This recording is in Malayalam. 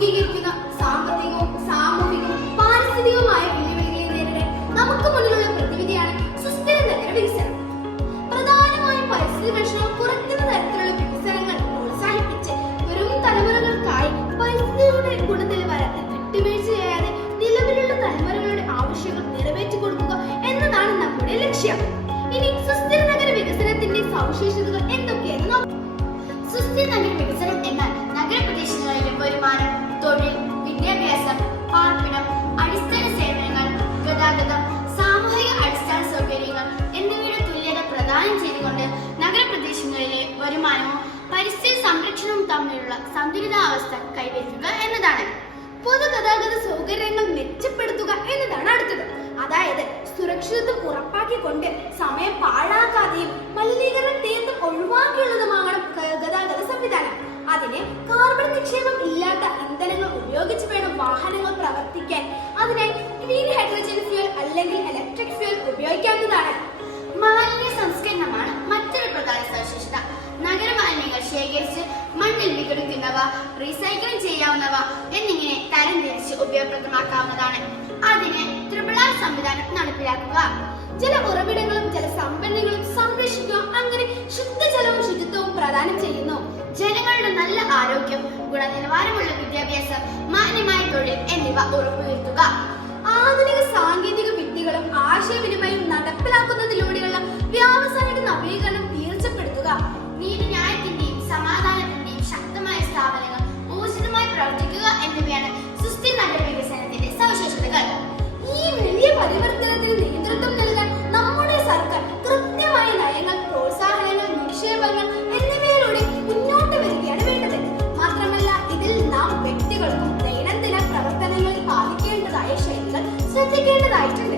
അഭിമുഖീകരിക്കുന്ന സാമ്പത്തികവും സാമൂഹികവും പാരിസ്ഥിതികവുമായ വെല്ലുവിളികളെ നേരിടാൻ നമുക്ക് മുന്നിലുള്ള പ്രതിവിധിയാണ് സുസ്ഥിര നഗര വികസനം. പ്രധാനമായും പരിസ്ഥിതി പ്രശ്നങ്ങൾ കുറയ്ക്കുന്ന തരത്തിലുള്ള വികസനങ്ങൾ പ്രോത്സാഹിപ്പിച്ച് വരും തലമുറകൾക്കായി പരിസ്ഥിതിയുടെ ഗുണനിലവാരത്തിൽ വിട്ടുവീഴ്ച ചെയ്യാതെ നിലവിലുള്ള തലമുറകളുടെ ആവശ്യങ്ങൾ നിറവേറ്റി കൊടുക്കുക എന്നതാണ് നമ്മുടെ ലക്ഷ്യം. ഇനി സുസ്ഥിര നഗര വികസനത്തിന്റെ സവിശേഷതകൾ എന്തൊക്കെയെന്ന് നോക്കാം. സുസ്ഥിര നഗര വികസനം എന്നാൽ നഗരപ്രദേശങ്ങളിലെ വരുമാനം, തൊഴിൽ, വിദ്യാഭ്യാസം, പാർപ്പിടം, അടിസ്ഥാന സേവനങ്ങൾ, ഗതാഗതം, സാമൂഹിക അടിസ്ഥാന സൗകര്യങ്ങൾ എന്നിവയുടെ തുല്യത പ്രദാനം ചെയ്തുകൊണ്ട് നഗരപ്രദേശങ്ങളിലെ വരുമാനവും പരിസ്ഥിതി സംരക്ഷണവും തമ്മിലുള്ള സന്തുലിതാവസ്ഥ കൈവരിക്കുക എന്നതാണ്. പൊതുഗതാഗത സൗകര്യങ്ങൾ മെച്ചപ്പെടുത്തുക എന്നതാണ് അടുത്തത്. അതായത് സുരക്ഷിതത്വം ഉറപ്പാക്കിക്കൊണ്ട് സമയം പാഴാക്കാതെയും മലിനീകരണം തീർത്തും ഒഴിവാക്കിയുള്ളതുമാകണം ഗതാഗത സംവിധാനം. അതിന് കാർബൺ നിക്ഷേപം ഇല്ലാത്ത ഇന്ധനങ്ങൾ ഉപയോഗിച്ച് വേണം വാഹനങ്ങൾ പ്രവർത്തിക്കാൻ. അതിനായി ഗ്രീൻ ഹൈഡ്രജൻ ഫ്യൂൽ അല്ലെങ്കിൽ ഇലക്ട്രിക് ഫ്യൂൽ ഉപയോഗിക്കാവുന്നതാണ്. മാലിന്യ സംസ്കരണമാണ് മറ്റൊരു പ്രധാന സവിശേഷത. നഗരമാലിന്യങ്ങൾ ശേഖരിച്ച് മണ്ണിൽ വിഘടിക്കുന്നവ, റീസൈക്ലിംഗ് ചെയ്യാവുന്നവ എന്നിങ്ങനെ തരംതിരിച്ച് ഉപയോഗപ്രദമാക്കാവുന്നതാണ്. അതിന് RRR സംവിധാനം നടപ്പിലാക്കുക. ജല ഉറവിടങ്ങളും ജലസമ്പന്നങ്ങളും സംരക്ഷിക്കുക. അങ്ങനെ ശുദ്ധജലവും ശുചിത്വവും പ്രദാനം ചെയ്യുന്നു. ജനങ്ങളുടെ നല്ല ആരോഗ്യം, ഗുണനിലവാരമുള്ള വിദ്യാഭ്യാസം, മാന്യമായ തൊഴിൽ എന്നിവ ഉറപ്പുവരുത്തുക. ആധുനിക സാങ്കേതിക വിദ്യകളും ആശയവിനിമയവും നടപ്പിലാക്കുന്നതിലൂടെയുള്ള വ്യാവസായിക നവീകരണം തീർച്ചപ്പെടുത്തുക. നീതിന്യായത്തിന്റെയും സമാധാനത്തിന്റെയും ശക്തമായ സ്ഥാപനങ്ങൾ ഊർജിതമായി പ്രവർത്തിക്കുക എന്നിവയാണ് സുസ്ഥിര നഗര വികസനത്തിന്റെ സവിശേഷതകൾ. ഈ വലിയ പരിവർത്തനത്തിന് നേതൃത്വം നൽകാൻ നമ്മുടെ സർക്കാർ കൃത്യമായ നയങ്ങൾ, പ്രോത്സാഹനങ്ങൾ, നിക്ഷേപങ്ങൾ എന്നിവയിലൂടെ മുന്നോട്ട് വരികയാണ് വേണ്ടത്. മാത്രമല്ല ഇതിൽ നാം വ്യക്തികൾക്കും ദൈനംദിന പ്രവർത്തനങ്ങളിൽ പാലിക്കേണ്ടതായ ശൈലികൾ ശ്രദ്ധിക്കേണ്ടതായിട്ടുണ്ട്.